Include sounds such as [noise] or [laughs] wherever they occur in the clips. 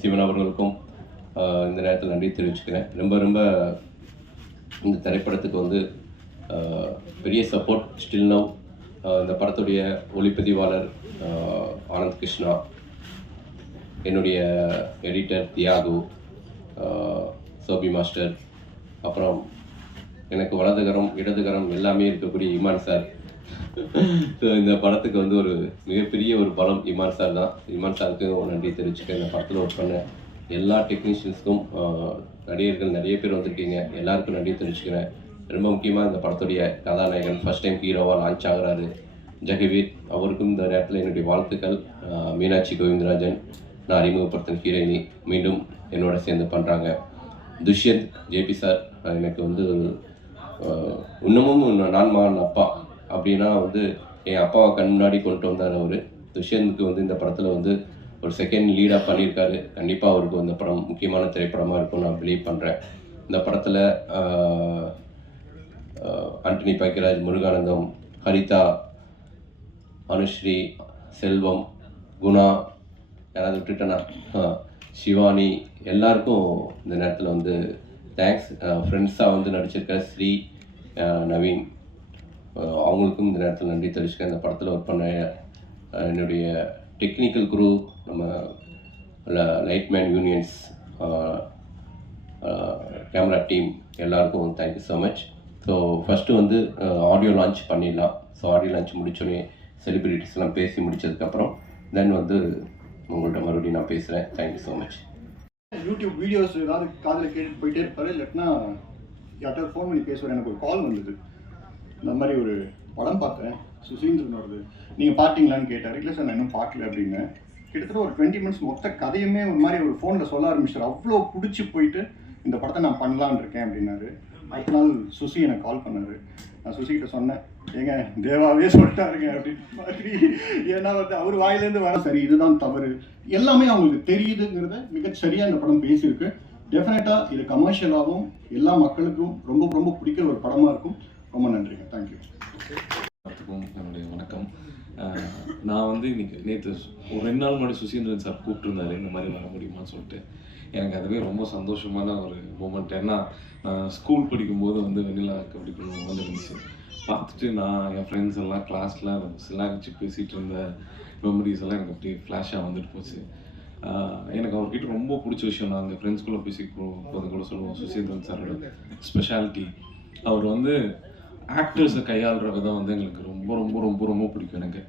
சிவன் அவர்களுக்கும் இந்த நேரத்தில் நன்றி தெரிவிச்சுக்கிறேன். ரொம்ப ரொம்ப இந்த திரைப்படத்துக்கு வந்து பெரிய சப்போர்ட் ஸ்டில் நவ் இந்த படத்துடைய ஒளிப்பதிவாளர் ஆனந்த் கிருஷ்ணா என்னுடைய எடிட்டர் தியாகு சோபி மாஸ்டர் அப்புறம் எனக்கு வலதுகரம் இடதுகரம் எல்லாமே இருக்கக்கூடிய இமான் சார் ஸோ இந்த படத்துக்கு வந்து ஒரு மிகப்பெரிய ஒரு பலம் இமான் சார் தான். இமான் சாருக்கு ஒரு நன்றி தெரிவிச்சுக்க இந்த படத்தில் ஒர்க் பண்ண எல்லா டெக்னீஷியன்ஸ்க்கும் நடிகர்கள் நிறைய பேர் வந்திருக்கீங்க. எல்லாருக்கும் நன்றி தெரிவிச்சுக்கிறேன். ரொம்ப முக்கியமாக இந்த படத்துடைய கதாநாயகன் ஃபர்ஸ்ட் டைம் ஹீரோவாக லான்ச் ஆகிறாரு. ஜெகவீர் அவருக்கும் இந்த நேரத்தில் என்னுடைய வாழ்த்துக்கள். மீனாட்சி கோவிந்தராஜன் நான் அறிமுகப்படுத்தின ஹீரோயினி மீண்டும் என்னோட சேர்ந்து பண்ணுறாங்க துஷ்யந்த் ஜேபி சார் எனக்கு வந்து இன்னமும் நான் மகன் அப்பா. அப்படின்னா வந்து என் அப்பாவை கண் முன்னாடி கொண்டு வந்தார் அவர். துஷ்யந்த்க்கு வந்து இந்த படத்தில் வந்து ஒரு செகண்ட் லீடாக பண்ணியிருக்காரு. கண்டிப்பாக அவருக்கு இந்த படம் முக்கியமான திரைப்படமாக இருக்கும் நான் பிலீவ் பண்ணுறேன் இந்த படத்தில் ஆண்டனி பாக்கியராஜ் முருகானந்தம் ஹரிதா அனுஸ்ரீ செல்வம் குணா யாராவது விட்டுட்டேனா சிவானி எல்லாருக்கும் இந்த நேரத்தில் வந்து தேங்க்ஸ் ஃப்ரெண்ட்ஸாக வந்து நடிச்சிருக்க ஸ்ரீ நவீன். அவங்களுக்கும் இந்த நேரத்தில் நன்றி தெரிவிச்சுக்கிறேன். இந்த படத்தில் ஒர்க் பண்ண என்னுடைய டெக்னிக்கல் குரூ நம்ம லைட்மேன் யூனியன்ஸ் கேமரா டீம் எல்லாருக்கும் thank you so much so first வந்து ஆடியோ லான்ச் பண்ணிடலாம். ஸோ ஆடியோ லான்ச் முடிச்சோடனே செலிப்ரிட்டிஸ்லாம் பேசி முடித்ததுக்கப்புறம் தென் வந்து உங்கள்கிட்ட மறுபடியும் நான் பேசுகிறேன் thank you so much YouTube videos ஏதாவது காதில் கேட்டு போயிட்டே இருப்பாரு இல்லைன்னா யார்கிட்ட ஃபோன் பண்ணி பேசுவார். எனக்கு ஒரு கால் வந்தது. இந்த மாதிரி ஒரு படம் பார்த்தேன். சுசீந்திரனோடது. நீங்கள் பார்த்தீங்களான்னு கேட்டார் இல்லை சார் நான் இன்னும் பார்க்கல அப்படின்னு. கிட்டத்தட்ட ஒரு டுவெண்ட்டி மினிட்ஸ் மொத்த கதையுமே ஒரு மாதிரி ஒரு ஃபோனில் சொல்ல ஆரம்பிச்சார் அவ்வளோ பிடிச்சி போயிட்டு இந்த படத்தை நான் பண்ணலான்னு இருக்கேன் அப்படின்னாரு. அடுத்த நாள் சுசி எனக்கு கால் பண்ணார். நான் சுசிக்கிட்ட சொன்னேன். ஏங்க தேவாவே சொல்லிட்டாருங்க அப்படின்னு மாதிரி. ஏன்னா வந்து அவர் வாயிலேருந்து வர சரி இதுதான் தவறு. எல்லாமே அவங்களுக்கு தெரியுதுங்கிறத மிகச்சரியாக இந்த படம் பேசியிருக்கு. டெஃபினட்டாக இது கமர்ஷியலாகவும் எல்லா மக்களுக்கும் ரொம்ப ரொம்ப பிடிக்கிற ஒரு படமாக இருக்கும். ரொம்ப நன்றி தேங்க்யூ எல்லாத்துக்கும் என்னுடைய வணக்கம் அஹ் நான் வந்து இன்னைக்கு நேற்று ஒரு ரெண்டு நாள் முன்னாடி சுசீந்திரன் சார் கூப்பிட்டுருந்தாரு இந்த மாதிரி வர முடியுமான்னு சொல்லிட்டு. எனக்கு அதுவே ரொம்ப சந்தோஷமான ஒரு மூமெண்ட் ஏன்னா நான் ஸ்கூல் படிக்கும்போது வந்து வெண்ணிலா கபடி குழு வந்து இருந்துச்சு பார்த்துட்டு நான் என் ஃப்ரெண்ட்ஸ் எல்லாம் கிளாஸில் சிலாகிச்சு வச்சு பேசிகிட்டு இருந்த மெமரிஸ் எல்லாம் எனக்கு அப்படியே ஃப்ளாஷாக வந்துட்டு போச்சு. எனக்கு அவர்கிட்ட ரொம்ப பிடிச்ச விஷயம் நான் அந்த ஃப்ரெண்ட்ஸ்குள்ளே பேசி போது கூட சொல்லுவோம் சுசீந்திரன் சாரோட ஸ்பெஷாலிட்டி அவர் வந்து ஆக்டர்ஸை கையாளுற விதம் வந்து எங்களுக்கு ரொம்ப ரொம்ப ரொம்ப ரொம்ப பிடிக்கும் எனக்கு.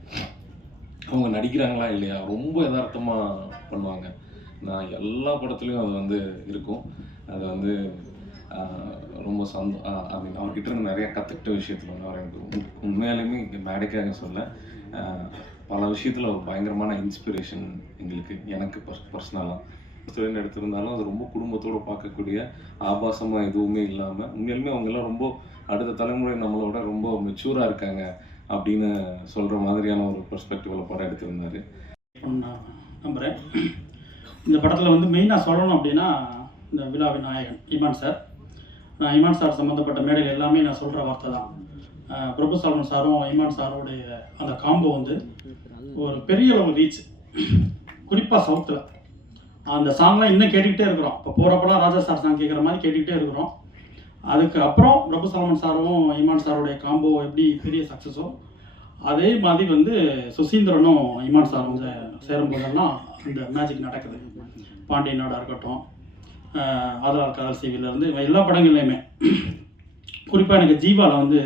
அவங்க நடிக்கிறாங்களா இல்லையா? ரொம்ப யதார்த்தமாக பண்ணுவாங்க. நான் எல்லா படத்துலையும் அது வந்து இருக்கும். அது வந்து ரொம்ப சந்தோ ஐ மீன் அவர்கிட்ட இருந்து நிறைய கற்றுக்கிட்ட விஷயத்தில் வந்து அவர் எனக்கு உண்- உண்மையாலுமே இங்கே மேடைக்காக சொல்ல பல விஷயத்தில் ஒரு பயங்கரமான இன்ஸ்பிரேஷன் எங்களுக்கு எனக்கு பர்சனலாக தொழில் எடுத்திருந்தாலும் அது ரொம்ப குடும்பத்தோடு பார்க்கக்கூடிய ஆபாசமாக எதுவுமே இல்லாமல் உண்மையாலுமே அவங்கெல்லாம் ரொம்ப அடுத்த தலைமுறை நம்மளோட ரொம்ப மெச்சூராக இருக்காங்க. அப்படின்னு சொல்கிற மாதிரியான ஒரு பெர்ஸ்பெக்டிவில் படம் எடுத்திருந்தார். நான் நம்புகிறேன் இந்த படத்தில் வந்து மெயினாக சொல்லணும் அப்படின்னா இந்த விழாவின் நாயகன் இமான் சார் நான் இமான் சார் சம்மந்தப்பட்ட மேடையில் எல்லாமே நான் சொல்கிற வார்த்தை தான். பிரபு சாலமன் சாரும் இமான் சாரோடைய அந்த காம்போ வந்து ஒரு பெரிய அளவு ரீச் குறிப்பாக சவுத்தில் அந்த சாங்லாம் இன்னும் கேட்டுக்கிட்டே இருக்கிறோம். இப்போ போகிறப்பெல்லாம் ராஜா சார் சாங் கேட்குற மாதிரி கேட்டுக்கிட்டே இருக்கிறோம். அதுக்கு அப்புறம் பிரபு சலமன் சாரும் இமான் சாரோடைய காம்போ எப்படி பெரிய சக்ஸஸோ அதே மாதிரி வந்து சுசீந்திரனும் இமான் சாரும் சேரும் போதெல்லாம் இந்த மேஜிக் நடக்குது. பாண்டியன் நாடாக இருக்கட்டும் ஆஹ் ஆதலால் காதல் சேவிலேருந்து எல்லா படங்கள்லையுமே. குறிப்பாக எனக்கு ஜீவாவில் வந்து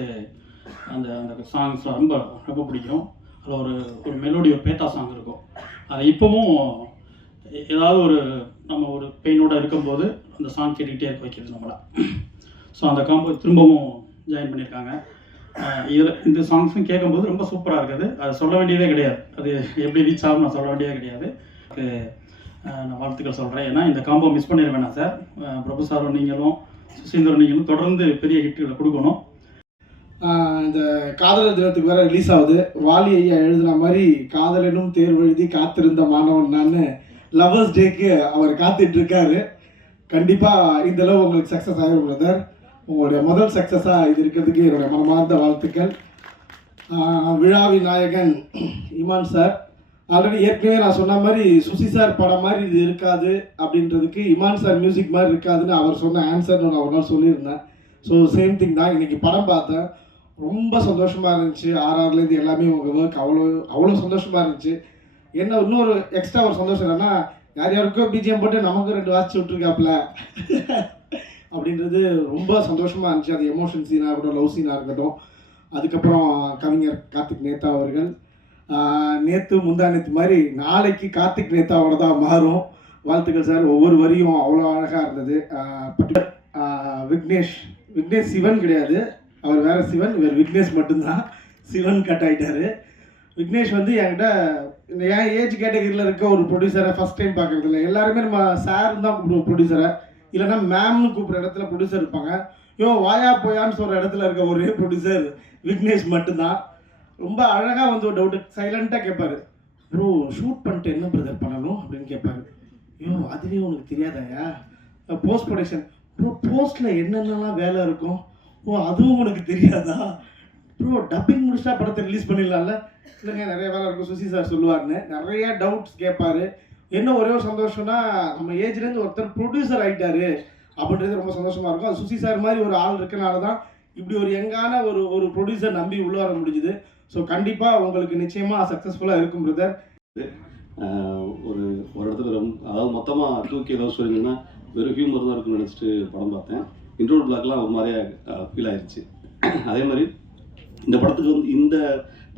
அந்த அந்த சாங்ஸ் ரொம்ப ரொம்ப பிடிக்கும். அதில் ஒரு ஒரு மெலோடி ஒரு பேத்தா சாங் இருக்கும். அது இப்போவும் ஏதாவது ஒரு நம்ம ஒரு பெயினோட இருக்கும்போது அந்த சாங் கேட்டுக்கிட்டே இருக்க வைக்கிறது நம்மளை. ஸோ அந்த காம்போ திரும்பவும் ஜாயின் பண்ணியிருக்காங்க. இதில் இந்த சாங்ஸும் கேட்கும்போது ரொம்ப சூப்பராக இருக்குது. அது சொல்ல வேண்டியதே கிடையாது. அது எப்படி ரீச் ஆகும் நான் சொல்ல வேண்டியதே கிடையாது. அதுக்கு, நான் வாழ்த்துக்கள் சொல்கிறேன் ஏன்னா இந்த காம்போ மிஸ் பண்ணிட வேணாம் சார் பிரபு சாரும் நீங்களும் சுசீந்திரன் நீங்களும் தொடர்ந்து பெரிய ஹிட்டுகளை கொடுக்கணும். இந்த காதலர் தினத்துக்கு வேற ரிலீஸ் ஆகுது. வாலி ஐயா எழுதின மாதிரி காதலனும் தேர்வு எழுதி காத்திருந்த மாணவன் நான் லவர்ஸ் டேக்கு அவர் காத்துட்டு இருக்காரு. கண்டிப்பாக இந்த அளவு உங்களுக்கு சக்ஸஸ் ஆகிடும் பிரதர் உங்களுடைய முதல் சக்ஸஸாக இது இருக்கிறதுக்கு என்னுடைய மனமார்ந்த வாழ்த்துக்கள். விழாவின் நாயகன் இமான் சார். ஆல்ரெடி ஏற்கனவே நான் சொன்ன மாதிரி சுசி சார் படம் மாதிரி இது இருக்காது அப்படின்றதுக்கு இமான் சார் மியூசிக் மாதிரி இருக்காதுன்னு அவர் சொன்ன ஆன்சர்னு நான் ஒரு நாள் சொல்லியிருந்தேன். ஸோ சேம் திங் தான். இன்றைக்கி படம் பார்த்தேன். ரொம்ப சந்தோஷமாக இருந்துச்சு. ஆர்ஆர்லேருந்து எல்லாமே உங்கள் ஒர்க் அவ்வளோ அவ்வளோ சந்தோஷமாக இருந்துச்சு. என்ன இன்னொரு எக்ஸ்ட்ரா ஒரு சந்தோஷம் என்னென்னா யார் யாருக்கோ பிஜிஎம் போட்டு நமக்கு ரெண்டு வாசிச்சு விட்ருக்காப்புல அப்படின்றது ரொம்ப சந்தோஷமாக இருந்துச்சு. அது எமோஷன் சீனாக இருக்கட்டும் லவ் சீனாக இருக்கட்டும். அதுக்கப்புறம் கவிஞர் கார்த்திக் நேதா அவர்கள். நேற்று முந்தா நேற்று மாதிரி நாளைக்கு கார்த்திக் நேதாவோட தான் மாறும். வாழ்த்துக்கள் சார். ஒவ்வொரு வரியும் அவ்வளோ அழகாக இருந்தது. விக்னேஷ் விக்னேஷ் சிவன் கிடையாது. அவர் வேறு சிவன். இவர் விக்னேஷ் மட்டும்தான். சிவன் கட் ஆகிட்டார் விக்னேஷ் வந்து என்கிட்ட என் ஏஜ் கேட்டகரியில் இருக்க ஒரு ப்ரொடியூசரை ஃபஸ்ட் டைம் பார்க்குறதில்ல. எல்லாருமே நம்ம சார் தான் கூப்பிடுவோம் ப்ரொடியூசரை இல்லைன்னா மேம்னு கூப்பிட்ற இடத்துல ப்ரொடியூசர் இருப்பாங்க. யோ வாயா போயான்னு சொல்கிற இடத்துல இருக்க ஒரே ப்ரொடியூசர் விக்னேஷ் மட்டும்தான். ரொம்ப அழகாக வந்து ஒரு டவுட்டு சைலண்ட்டாக கேட்பாரு ப்ரோ ஷூட் பண்ணிட்டு என்ன பிரதர் பண்ணணும்? அப்படின்னு கேட்பாரு ஐயோ அதுவே உனக்கு தெரியாதாயா? போஸ்ட் ப்ரொடக்ஷன் ப்ரோ போஸ்ட்டில் என்னென்னலாம் வேலை இருக்கும்? ஓ அதுவும் உனக்கு தெரியாதா? ப்ரோ டப்பிங் முடிச்சா படத்தை ரிலீஸ் பண்ணிடலாம்ல? இல்லைங்க நிறைய வேலை இருக்கும். சுசி சார் சொல்லுவாருன்னு. நிறைய டவுட்ஸ் கேட்பாரு என்ன ஒரே ஒரு சந்தோஷம்னா நம்ம ஏஜ்லேருந்து ஒருத்தர் ப்ரொடியூசர் ஆகிட்டாரு அப்படின்றது ரொம்ப சந்தோஷமாக இருக்கும். அது சுசி சார் மாதிரி ஒரு ஆள் இருக்கனால தான் இப்படி ஒரு யங்கான ஒரு ஒரு ப்ரொடியூசர் நம்பி உள்ள வர முடிஞ்சுது. ஸோ கண்டிப்பாக உங்களுக்கு நிச்சயமாக சக்ஸஸ்ஃபுல்லாக இருக்கும் பிரதர் ஒரு ஒரு இடத்துல ரொம்ப அதாவது மொத்தமாக தூக்கி லவ் ஸ்டோரிங்கன்னா வெறும் ஹியூமர் தான் இருக்கும்னு நினச்சிட்டு படம் பார்த்தேன். இன்ட்ரோல் பிளாக்லாம் ஒரு மாதிரியாக ஃபீல் ஆயிடுச்சு அதே மாதிரி இந்த படத்துக்கு வந்து இந்த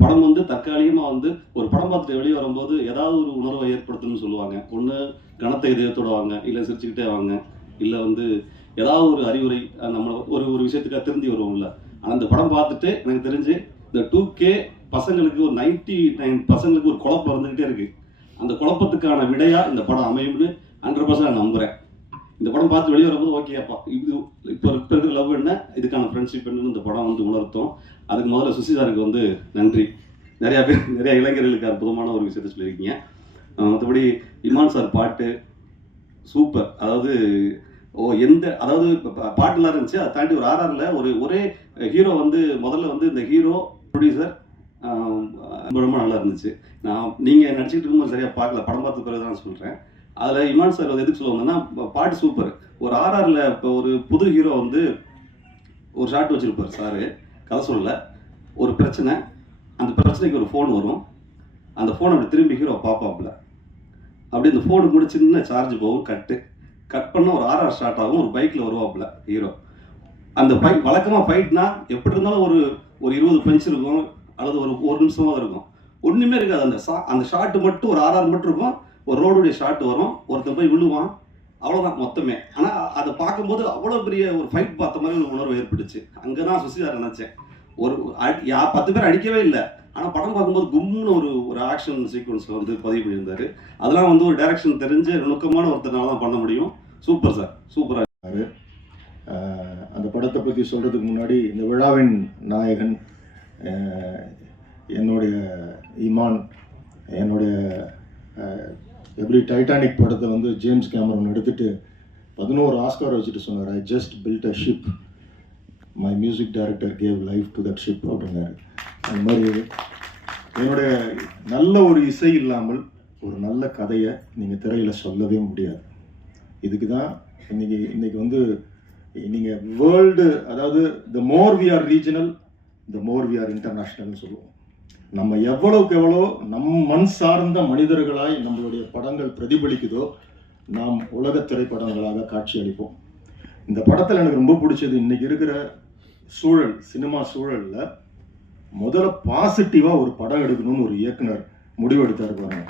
படம் வந்து தற்காலிகமாக வந்து ஒரு படம் பார்த்துட்டு வெளியே வரும்போது ஏதாவது ஒரு உணர்வை ஏற்படுத்தணும்னு சொல்லுவாங்க. ஒன்று கனத்த இதயத்தோட வாங்க இல்லை சிரிச்சுக்கிட்டே வாங்க இல்லை வந்து ஏதாவது ஒரு அறிவுரை நம்மளை நம்ம ஒரு ஒரு விஷயத்துக்காக திருந்தி வருவோம்ல. ஆனால் அந்த படம் பார்த்துட்டு எனக்கு தெரிஞ்சு இந்த டூ கே பசங்களுக்கு ஒரு நைன்டி நைன் பசங்களுக்கு ஒரு குழப்பம் இருந்துக்கிட்டே இருக்குது அந்த குழப்பத்துக்கான விடையாக இந்த படம் அமையும்னு ஹண்ட்ரட் பர்சன்ட் நம்புகிறேன் இந்த படம் பார்த்து வெளியே வரும்போது ஓகேப்பா இது இப்போ இப்போ இருக்கிற லவ் என்ன? இதுக்கான ஃப்ரெண்ட்ஷிப் என்னன்னு இந்த படம் வந்து உணர்த்தும். அதுக்கு முதல்ல சுசி சாருக்கு வந்து நன்றி. நிறையா பேர் நிறைய இளைஞர்களுக்கு அற்புதமான ஒரு விஷயத்த சொல்லியிருக்கீங்க. மற்றபடி இமான் சார் பாட்டு சூப்பர். அதாவது ஓ எந்த அதாவது பாட்டுலாம் இருந்துச்சு. அதை தாண்டி ஒரு ஆர்ஆரில் ஒரு ஒரே ஹீரோ வந்து முதல்ல வந்து இந்த ஹீரோ ப்ரொடியூசர் ரொம்ப நல்லா இருந்துச்சு. நான் நீங்கள் நடிச்சிட்டு இருக்கும்போது சரியாக பார்க்கல. படம் பார்த்த பிறகு தான் சொல்கிறேன் அதில் இமான் சார் வந்து எதுக்கு சொல்லுவாங்கன்னா பாட்டு சூப்பர். ஒரு ஆர்ஆரில் இப்போ ஒரு புது ஹீரோ வந்து ஒரு ஷாட் வச்சுருப்பார் சாரு. கதை சொல்லலை. ஒரு பிரச்சனை. அந்த பிரச்சனைக்கு ஒரு ஃபோன் வரும். அந்த ஃபோன் அப்படி திரும்பி ஹீரோ பார்ப்பாப்புல. அப்படி இந்த ஃபோனு கூட சின்ன சார்ஜ் போகும் கட்டு கட் பண்ணால் ஒரு ஆர்ஆர் ஸ்டார்ட் ஆகும் ஒரு பைக்கில் வருவாப்புல ஹீரோ அந்த ஃபைட் வழக்கமாக ஃபைட்னா எப்படி இருந்தாலும் ஒரு ஒரு இருபது பஞ்ச் இருக்கும் அல்லது ஒரு ஒரு நிமிஷமாக இருக்கும். ஒன்றுமே இருக்காது. அந்த ஷா அந்த ஷாட்டு மட்டும் ஒரு ஆர்ஆர் மட்டும் இருக்கும். ஒரு ரோடுடைய ஷாட் வரும் ஒருத்தன் போய் விழுவான் அவ்வளோதான் மொத்தமே. ஆனால் அதை பார்க்கும்போது அவ்வளோ பெரிய ஒரு ஃபைட் பார்த்த மாதிரி ஒரு உணர்வு ஏற்பட்டுச்சு. அங்கே தான் சுசிதார் நினச்சேன். ஒரு யா பத்து பேர் அடிக்கவே இல்லை. ஆனால் படம் பார்க்கும்போது கும்னு ஒரு ஒரு ஆக்ஷன் சீக்வன்ஸில் வந்து பதிவு பண்ணியிருந்தார். அதெல்லாம் வந்து ஒரு டைரக்ஷன் தெரிஞ்ச நுணுக்கமான ஒருத்தனால தான் பண்ண முடியும். சூப்பர் சார் சூப்பராக இருக்காரு அந்த படத்தை பற்றி சொல்கிறதுக்கு முன்னாடி இந்த விழாவின் நாயகன் என்னுடைய இமான் என்னுடைய எப்படி டைட்டானிக் படத்தை வந்து ஜேம்ஸ் கேமரன் எடுத்துட்டு பதினோரு ஆஸ்கார் வச்சுட்டு சொன்னார் I just built a ship my music director gave life to that ship அப்படின்னாரு. அந்த மாதிரி என்னுடைய நல்ல ஒரு இசை இல்லாமல் ஒரு நல்ல கதையை நீங்கள் திரையில் சொல்லவே முடியாது. இதுக்கு தான் இன்னைக்கு இன்னைக்கு வந்து நீங்கள் வேர்ல்டு அதாவது the more we are regional the more we are இன்டர்நேஷ்னல்னு சொல்லுவோம். நம்ம எவ்வளவுக்கு எவ்வளோ நம் மண் சார்ந்த மனிதர்களாய் நம்மளுடைய படங்கள் பிரதிபலிக்குதோ நாம் உலக திரைப்படங்களாக காட்சி அளிப்போம் இந்த படத்தில் எனக்கு ரொம்ப பிடிச்சது இன்னைக்கு இருக்கிற சூழல் சினிமா சூழலில் முதல்ல பாசிட்டிவாக ஒரு படம் எடுக்கணும்னு ஒரு இயக்குனர் முடிவெடுத்தார் பாருங்க.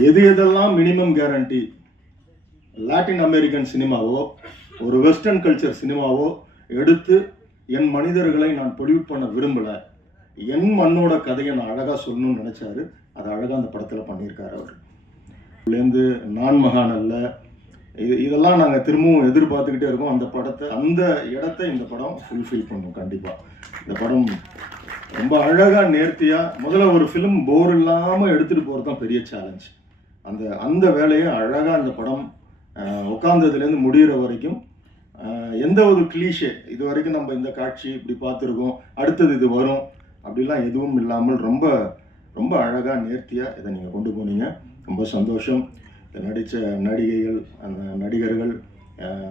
எது எதெல்லாம் மினிமம் கேரண்டி லாட்டின் அமெரிக்கன் சினிமாவோ ஒரு வெஸ்டர்ன் கல்ச்சர் சினிமாவோ எடுத்து என் மனிதர்களை நான் பொல்யூட் பண்ண விரும்பலை என் மண்ணோட கதையை நான் அழகாக சொல்லணும்னு நினச்சாரு. அதை அழகாக அந்த படத்தில் பண்ணியிருக்காரு அவர். இதுலேருந்து நான் மகான் அல்ல. இது இதெல்லாம் நாங்கள் திரும்பவும் எதிர்பார்த்துக்கிட்டே இருக்கோம். அந்த படத்தை அந்த இடத்த இந்த படம் ஃபுல்ஃபில் பண்ணும் கண்டிப்பாக இந்த படம் ரொம்ப அழகாக நேர்த்தியாக முதல்ல ஒரு ஃபிலிம் போர் இல்லாமல் எடுத்துகிட்டு போகிறது தான் பெரிய சேலஞ்ச் அந்த அந்த வேலையை அழகாக அந்த படம் உட்காந்ததுலேருந்து முடிகிற வரைக்கும் எந்த ஒரு கிளீஷே இது வரைக்கும் நம்ம இந்த காட்சி இப்படி பார்த்துருக்கோம் அடுத்தது இது வரும் அப்படிலாம் எதுவும் இல்லாமல் ரொம்ப ரொம்ப அழகாக நேர்த்தியாக இதை நீங்கள் கொண்டு போனீங்க. ரொம்ப சந்தோஷம். இதை நடித்த நடிகைகள் அந்த நடிகர்கள்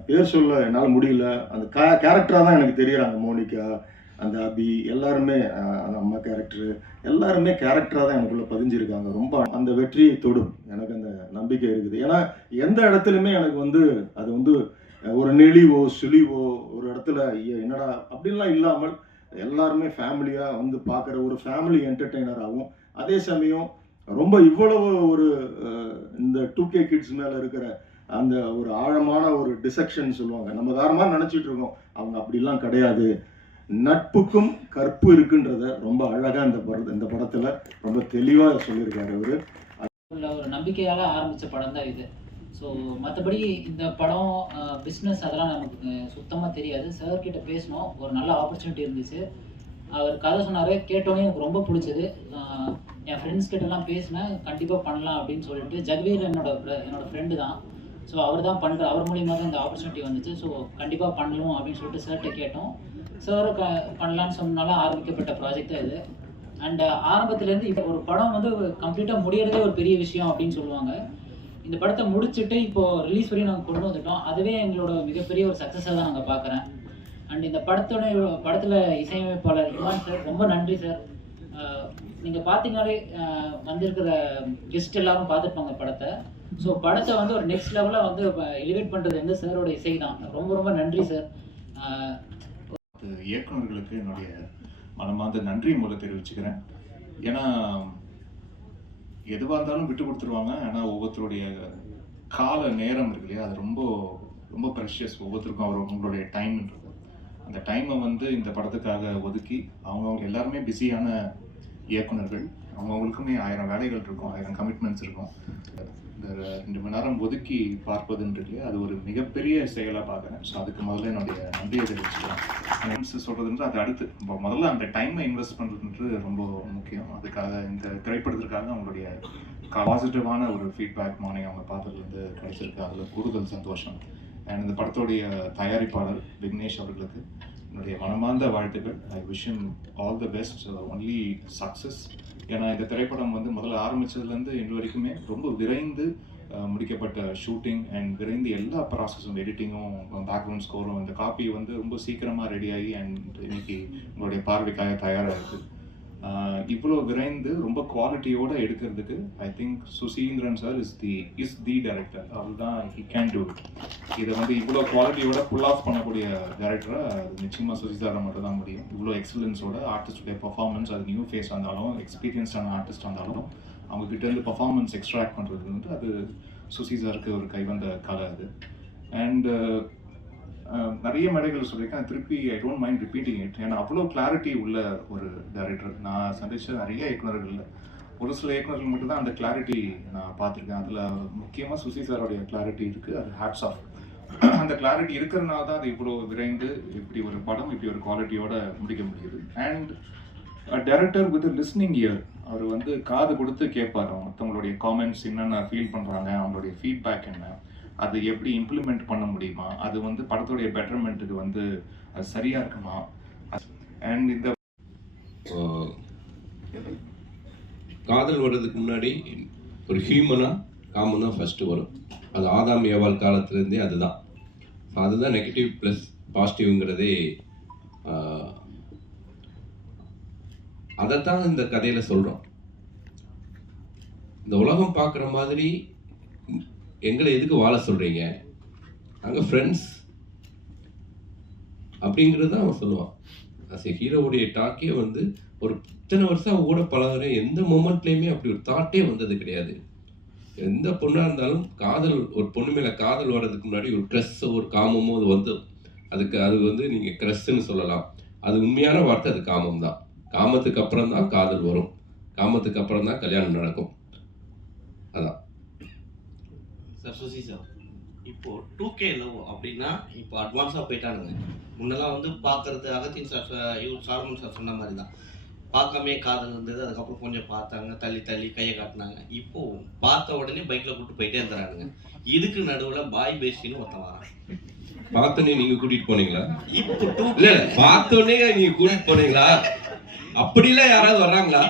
பேர் சொல்ல என்னால் முடியல. அந்த கா கேரக்டராக தான் எனக்கு தெரியுறாங்க. மோனிகா அந்த அபி எல்லாருமே அந்த அம்மா கேரக்டரு எல்லாருமே கேரக்டராக தான் எனக்குள்ளே பதிஞ்சிருக்காங்க. ரொம்ப அந்த வெற்றியை தொடும். எனக்கு அந்த நம்பிக்கை இருக்குது. ஏன்னா எந்த இடத்துலையுமே எனக்கு வந்து அது வந்து ஒரு நெளிவோ சுழிவோ ஒரு இடத்துல ஐயோ, என்னடா அப்படின்லாம் இல்லாமல் எல்லாருமே ஃபேமிலியாக வந்து பார்க்குற ஒரு ஃபேமிலி என்டர்டெய்னராகவும் அதே சமயம் ரொம்ப இவ்வளவு ஒரு இந்த டூ கே கிட்ஸ் மேலே இருக்கிற அந்த ஒரு ஆழமான ஒரு டிசெக்ஷன் சொல்லுவாங்க. நம்ம வேற மாதிரி நினச்சிட்டு இருக்கோம். அவங்க அப்படிலாம் கிடையாது. நட்புக்கும் கற்பு இருக்குன்றத ரொம்ப அழகாக இந்த பட இந்த படத்தில் ரொம்ப தெளிவாக சொல்லியிருக்காரு அவர். ஒரு நம்பிக்கையால் ஆரம்பித்த படம் தான் இது. ஸோ மற்றபடி இந்த படம் பிஸ்னஸ் அதெல்லாம் நமக்கு சுத்தமாக தெரியாது. சார் கிட்ட பேசினோம். ஒரு நல்ல ஆப்பர்ச்சுனிட்டி இருந்துச்சு. அவர் கதை சொன்னார். கேட்டோன்னே எனக்கு ரொம்ப பிடிச்சது. என் ஃப்ரெண்ட்ஸ் கிட்டலாம் பேசினேன். கண்டிப்பாக பண்ணலாம் அப்படின்னு சொல்லிட்டு. ஜக்வீர் என்னோட என்னோட ஃப்ரெண்டு தான். ஸோ அவர் தான் பண்ணுற அவர் மூலியமாக தான் இந்த ஆப்பர்ச்சுனிட்டி வந்துச்சு. ஸோ கண்டிப்பாக பண்ணணும் அப்படின்னு சொல்லிட்டு சார்கிட்ட கேட்டோம். சார் க பண்ணலான்னு சொன்னாலும் ஆரம்பிக்கப்பட்ட ப்ராஜெக்ட் தான் இது. அண்ட் ஆரம்பத்துலேருந்து இப்போ ஒரு படம் வந்து கம்ப்ளீட்டாக முடியறதே ஒரு பெரிய விஷயம் அப்படின்னு சொல்லுவாங்க. இந்த படத்தை முடிச்சுட்டு இப்போது ரிலீஸ் வரையும் நாங்கள் கொண்டு வந்துட்டோம். அதுவே எங்களோட மிகப்பெரிய ஒரு சக்ஸஸாக தான் நாங்கள் பார்க்குறேன். அண்ட் இந்த படத்தோட படத்தில் இசையமைப்பாளர் இமான் சார் ரொம்ப நன்றி சார் நீங்கள் பார்த்தீங்கன்னாலே வந்திருக்கிற கெஸ்ட் எல்லாரும் பார்த்துருப்பாங்க படத்தை. ஸோ படத்தை வந்து ஒரு நெக்ஸ்ட் லெவலில் வந்து எலிவேட் பண்ணுறது வந்து சாரோட இசை தான். ரொம்ப ரொம்ப நன்றி சார் இயக்குனர்களுக்கு என்னுடைய மனமார்ந்த நன்றி மூலம் தெரிவிச்சுக்கிறேன். ஏன்னா எதுவாக இருந்தாலும் விட்டு கொடுத்துருவாங்க. ஆனால் ஒவ்வொருத்தருடைய கால நேரம் இருக்கு இல்லையா? அது ரொம்ப ரொம்ப ப்ரெஷியஸ் ஒவ்வொருத்தருக்கும் அவர் உங்களுடைய டைம்ன்றது அந்த டைமை வந்து இந்த படத்துக்காக ஒதுக்கி அவங்கவுங்க எல்லாருமே பிஸியான இயக்குனர்கள் அவங்கவுங்களுக்குமே ஆயிரம் வேலைகள் இருக்கும் ஆயிரம் கமிட்மெண்ட்ஸ் இருக்கும். இந்த ரெண்டு மணி நேரம் ஒதுக்கி பார்ப்பதுன்றது அது ஒரு மிகப்பெரிய செயலாக பார்க்குறேன். ஸோ அதுக்கு முதல்ல என்னுடைய நன்றியை தெரிவிச்சுக்கிறேன். சொல்கிறதுன்றது அது அடுத்து. இப்போ முதல்ல அந்த டைமை இன்வெஸ்ட் பண்ணுறதுன்றது ரொம்ப முக்கியம். அதுக்காக இந்த திரைப்படத்திற்காக அவங்களுடைய பாசிட்டிவான ஒரு ஃபீட்பேக் மார்னிங் அவங்க பார்த்ததுலேருந்து கிடைச்சிருக்கு. அதில் கூடுதல் சந்தோஷம். அண்ட் இந்த படத்துடைய தயாரிப்பாளர் விக்னேஷ் அவர்களுக்கு என்னுடைய மனமார்ந்த வாழ்த்துக்கள். I wish all the best only success ஏன்னா இந்த திரைப்படம் வந்து முதல்ல ஆரம்பிச்சதுலேருந்து இன்று வரைக்குமே ரொம்ப விரைந்து முடிக்கப்பட்ட ஷூட்டிங் அண்ட் விரைந்து எல்லா ப்ராசஸும் எடிட்டிங்கும் பேக்ரவுண்ட் ஸ்கோரும் இந்த காப்பி வந்து ரொம்ப சீக்கிரமாக ரெடி ஆகி அண்ட் இன்னைக்கு உங்களுடைய பார்வைக்காக தயாராக இருக்குது இவ்வளோ விரைந்து ரொம்ப குவாலிட்டியோட எடுக்கிறதுக்கு I think Suseenthiran sir is the is the director அவர் தான் ஹி கேன் டூ இட் இதை வந்து இவ்வளோ குவாலிட்டியோட புல் ஆஃப் பண்ணக்கூடிய டேரக்டரை அது நிச்சயமாக சுசி சாரை மட்டும் தான் முடியும். இவ்வளோ எக்ஸலன்ஸோட ஆர்டிஸ்டுடைய பர்ஃபார்மன்ஸ் அது நியூ ஃபேஸ் இருந்தாலும் எக்ஸ்பீரியன்ஸ்டான ஆர்டிஸ்ட் இருந்தாலும் அவங்க இருந்து பர்ஃபார்மன்ஸ் எக்ஸ்ட்ராக்ட் பண்ணுறது வந்து அது சுசி சாருக்கு ஒரு கைவந்த கலை அது. அண்ட் நிறைய மேடைகள் சொல்லியிருக்கேன். திருப்பி I don't mind repeating it ஏன்னா அவ்வளோ கிளாரிட்டி உள்ள ஒரு டைரக்டர் நான் சந்திச்ச நிறைய இயக்குனர்கள் ஒரு சில இயக்குனர்கள் மட்டும்தான் அந்த கிளாரிட்டி நான் பார்த்துருக்கேன். அதில் முக்கியமாக சுசி சாரோடைய கிளாரிட்டி இருக்குது அது ஹேட்ஸ் ஆஃப் அந்த கிளாரிட்டி இருக்கிறனால தான் அது இவ்வளோ விரைந்து இப்படி ஒரு படம் இப்படி ஒரு குவாலிட்டியோட முடிக்க முடியுது. And director with listening ear அவர் வந்து காது கொடுத்து கேட்பார். மற்றவங்களுடைய காமெண்ட்ஸ் என்னென்ன ஃபீல் பண்ணுறாங்க அவங்களுடைய ஃபீட்பேக் என்ன. அது எப்படி இம்ப்ளிமெண்ட் பண்ண முடியுமா? அது வந்து படத்துடைய பெட்டர்மெண்ட்டுக்கு வந்து அது சரியாக இருக்குமா? அண்ட் இந்த காதல் வர்றதுக்கு முன்னாடி ஒரு ஹியூமனாக காமன் தான் ஃபஸ்ட்டு வரும். அது ஆதாம் ஏவாள் காலத்துலேருந்தே அதுதான். அதுதான் நெகட்டிவ் ப்ளஸ் பாசிட்டிவ்ங்கிறதே அதைத்தான் இந்த கதையில் சொல்கிறோம் இந்த உலகம் பார்க்குற மாதிரி எங்களை எதுக்கு வாழ சொல்கிறீங்க நாங்கள் ஃப்ரெண்ட்ஸ் அப்படிங்கிறது தான் அவன் சொல்லுவான். அஸ் ஏ ஹீரோவுடைய டாக்கே வந்து ஒரு இத்தனை வருஷம் அவன் கூட பழகுறேன் எந்த மூமெண்ட்லேயுமே அப்படி ஒரு தாட்டே வந்தது கிடையாது. எந்த பொண்ணாக இருந்தாலும் காதல் ஒரு பொண்ணு மேலே காதல் வர்றதுக்கு முன்னாடி ஒரு க்ரெஸ்ஸோ ஒரு காமமோ அது வந்து அதுக்கு அது வந்து நீங்கள் க்ரஸ்ன்னு சொல்லலாம். அது உண்மையான வார்த்தை அது காமம் தான். காமத்துக்கு அப்புறம் தான் காதல் வரும். காமத்துக்கு அப்புறம் தான் கல்யாணம் நடக்கும். அதான். சார் சுசி சார் இப்போ டூ கே லவ் அப்படின்னா இப்போ அட்வான்ஸாக போயிட்டானுங்க. முன்னெல்லாம் வந்து பார்க்கறது அகத்தின் சார் இவர் சாலமன் சார் சொன்ன மாதிரி தான் பார்க்காமே காதல் இருந்தது அதுக்கப்புறம் கொஞ்சம் பார்த்தாங்க தள்ளி தள்ளி கையை காட்டினாங்க. இப்போ பார்த்த உடனே பைக்கில் கூட்டு போயிட்டே இருந்துறானுங்க. இதுக்கு நடுவில் பாய் பேசின்னு ஒருத்தன் வரான். பார்த்தோன்னே நீங்கள் கூட்டிகிட்டு போனீங்களா? இப்போ டூ இல்ல பார்த்தோன்னே நீங்க கூட்டிட்டு போனீங்களா? அப்படிலாம் யாராவது வர்றாங்களா?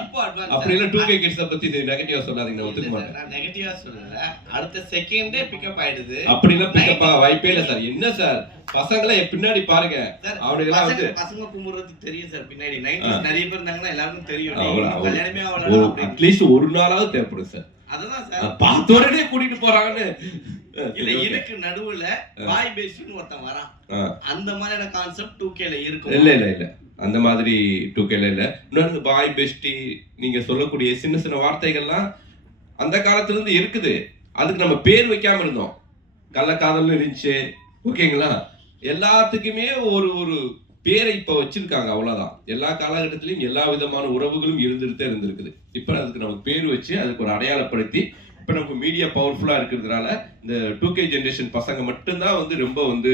அப்படிலாம் டூ. கே கிட்ஸை பத்தி நெகட்டிவா சொல்லாதீங்க நான் ஒத்துக்க மாட்டேன். நான் நெகட்டிவா சொல்லல. அடுத்த செகண்டே பிக்கப் ஆயிடுது. அப்படிலாம் பிக்கப் வாய்ப்பே இல்லை சார். என்ன சார்? பசங்களை பின்னாடி பாருங்க. சார் அவனுக்கெல்லாம் வந்து பசங்க கும்பிடுறது தெரியும் சார் பின்னாடி. நைன்டிஸ் நிறைய பேர் இருந்தாங்கன்னா எல்லாருக்கும் தெரியும். கல்யாணமே அப்படின்னு. அட்லீஸ்ட் ஒரு நாளாவது தேவைப்படும் சார். அதுதான் சார். பார்த்த உடனே கூட்டிட்டு போறாங்கன்னு. இல்ல. இதுக்கு நடுவுல பாய் பேஸ்ட்னு ஒருத்தன் வரான். அந்த மாதிரியான கான்செப்ட் டூ கேல இருக்கும். இல்ல இல்ல இல்ல. அந்த மாதிரி டூ கேல இல்லை. இன்னொன்று பாய் பெஸ்டி நீங்கள் சொல்லக்கூடிய சின்ன சின்ன வார்த்தைகள்லாம் அந்த காலத்துலேருந்து இருக்குது. அதுக்கு நம்ம பேர் வைக்காமல் இருந்தோம். கள்ளக்காதல்னு இருந்துச்சு. ஓகேங்களா? எல்லாத்துக்குமே ஒரு ஒரு பேரை இப்போ வச்சிருக்காங்க அவ்வளோதான் எல்லா காலகட்டத்திலையும் எல்லா விதமான உறவுகளும் இருந்துகிட்டே இருந்திருக்குது. இப்போ அதுக்கு நமக்கு பேர் வச்சு அதுக்கு ஒரு அடையாளப்படுத்தி இப்போ நமக்கு மீடியா பவர்ஃபுல்லாக இருக்கிறதுனால இந்த டூ கே ஜென்ரேஷன் பசங்க மட்டும்தான் வந்து ரொம்ப வந்து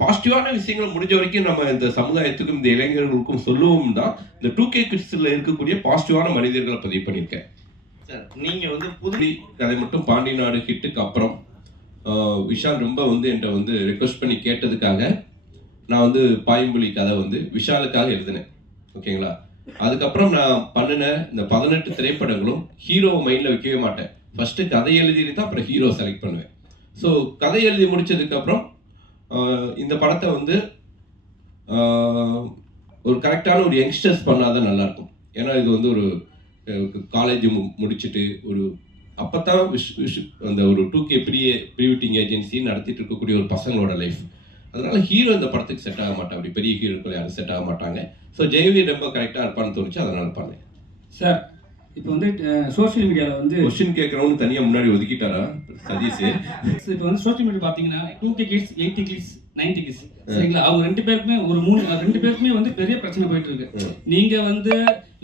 பாசிட்டிவான விஷயங்களை முடிஞ்ச வரைக்கும் நம்ம இந்த சமுதாயத்துக்கும் இந்த இளைஞர்களுக்கும் சொல்லுவோம் தான். இந்த டூ கே கிட்ஸ்ல இருக்கக்கூடிய பாசிட்டிவான மனிதர்களை பதிவு பண்ணியிருக்கேன். சார் நீங்க வந்து புது புதுடி கதை மட்டும் பாண்டி நாடு ஹிட்டுக்கு அப்புறம் விஷால் ரொம்ப வந்து என்கிட்ட வந்து ரெக்வஸ்ட் பண்ணி கேட்டதுக்காக நான் வந்து பாயம்புலி கதை வந்து விஷாலுக்காக எழுதினேன். ஓகேங்களா? அதுக்கப்புறம் நான் பண்ணின இந்த பதினெட்டு திரைப்படங்களும் ஹீரோவை மைண்டில் வைக்கவே மாட்டேன். ஃபர்ஸ்ட் கதை எழுதிட்டு தான் அப்புறம் ஹீரோ செலக்ட் பண்ணுவேன். ஸோ கதை எழுதி முடிச்சதுக்கப்புறம் இந்த படத்தை வந்து ஒரு கரெக்டான ஒரு யங்ஸ்டர்ஸ் பண்ணாதான் நல்லாயிருக்கும். ஏன்னா இது வந்து ஒரு காலேஜ் முடிச்சுட்டு ஒரு அப்போத்தான் விஷ் விஷ் அந்த ஒரு two K pre prewedding agency நடத்திட்டு இருக்கக்கூடிய ஒரு பசங்களோட லைஃப் அதனால ஹீரோ இந்த படத்துக்கு செட் ஆக மாட்டான் அப்படி பெரிய ஹீரோக்கள் யாரும் செட் ஆக மாட்டாங்க. ஸோ ஜெயவீர் ரொம்ப கரெக்டாக இருப்பான்னு தோணுச்சு. அதனால் பண்ணேன். சார் இப்போ வந்து சோஷியல் மீடியாவில் வந்து கொஸ்டின் கேட்குறவனு தனியாக முன்னாடி ஒதுக்கிட்டாரா சதீஷ்? [laughs] இப்போ வந்து சோஷியல் மீடியா பார்த்தீங்கன்னா two K kids eighty kids ninety kids சரிங்களா? அவங்க ரெண்டு பேருக்குமே ஒரு மூணு ரெண்டு பேருக்குமே வந்து பெரிய பிரச்சனை போயிட்டு இருக்கு. ம். நீங்க வந்து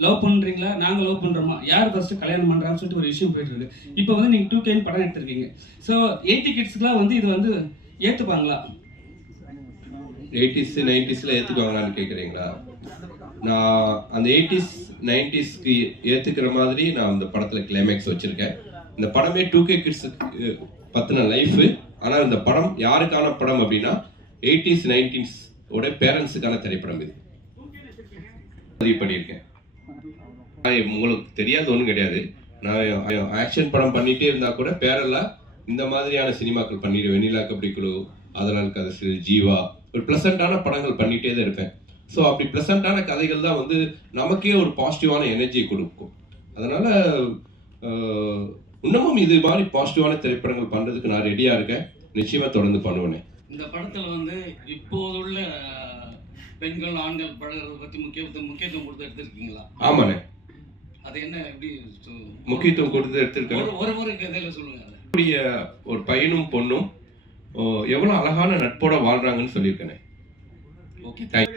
லவ் பண்றீங்களா? நாங்க லவ் பண்றோமா? யார் ஃபர்ஸ்ட் கல்யாணம் பண்றாங்கன்னு சொல்லிட்டு ஒரு விஷயம் போயிட்டு இருக்கு. இப்போ வந்து நீங்க டூ கேன்னு படம் எடுத்திருக்கீங்க. ஸோ எயிட்டி கிட்ஸ்க்குலாம் வந்து இது வந்து ஏத்துப்பாங்களா? எயிட்டிஸ் நைன்டிஸில் ஏற்றுக்குவாங்களான்னு கேட்குறீங்களா நான் அந்த எயிட்டிஸ் நைன்டிஸ்க்கு ஏற்றுக்கிற மாதிரி நான் அந்த படத்தில் கிளைமேக்ஸ் வச்சுருக்கேன். இந்த படமே டூ கே கிட்ஸுக்கு பற்றின லைஃபு ஆனால் இந்த படம் யாருக்கான படம் அப்படின்னா எயிட்டிஸ் நைன்டீன்ஸ் உடைய பேரண்ட்ஸுக்கான திரைப்படம் இது. பதிவு பண்ணியிருக்கேன். உங்களுக்கு தெரியாத ஒன்றும் கிடையாது. நான் ஆக்ஷன் படம் பண்ணிகிட்டே இருந்தால் கூட பேரலாக இந்த மாதிரியான சினிமாக்கள் பண்ணிடுவேன். வெண்ணிலா கபடி குழு அதனால் கதை ஜீவா ஒரு ப்ளசண்டான படங்கள் பண்ணிகிட்டே தான் இருப்பேன். ஸோ அப்படி ப்ளசண்டான கதைகள் தான் வந்து நமக்கே ஒரு பாசிட்டிவான எனர்ஜியை கொடுக்கும். அதனால இன்னமும் இது மாதிரி பாசிட்டிவான திரைப்படங்கள் பண்றதுக்கு நான் ரெடியா இருக்கேன். நிச்சயமா தொடர்ந்து பண்ணுவேனே. இந்த படத்துல வந்து இப்போதுள்ள பெண்கள் ஆண்கள் பழகிறத பத்தி முக்கியத்துவம் முக்கியத்துவம் கொடுத்து எடுத்திருக்கீங்களா? ஆமாண்ணே. அது என்ன எப்படி முக்கியத்துவம் கொடுத்து எடுத்திருக்கேன். ஒரு ஒரு கதையில சொல்லுங்க அதை. கூடிய ஒரு பையனும் பொண்ணும் ஓ, எவ்வளவு அழகான நட்போட வாழ்றாங்கன்னு சொல்லியிருக்கேனே. ஓகே. தேங்க்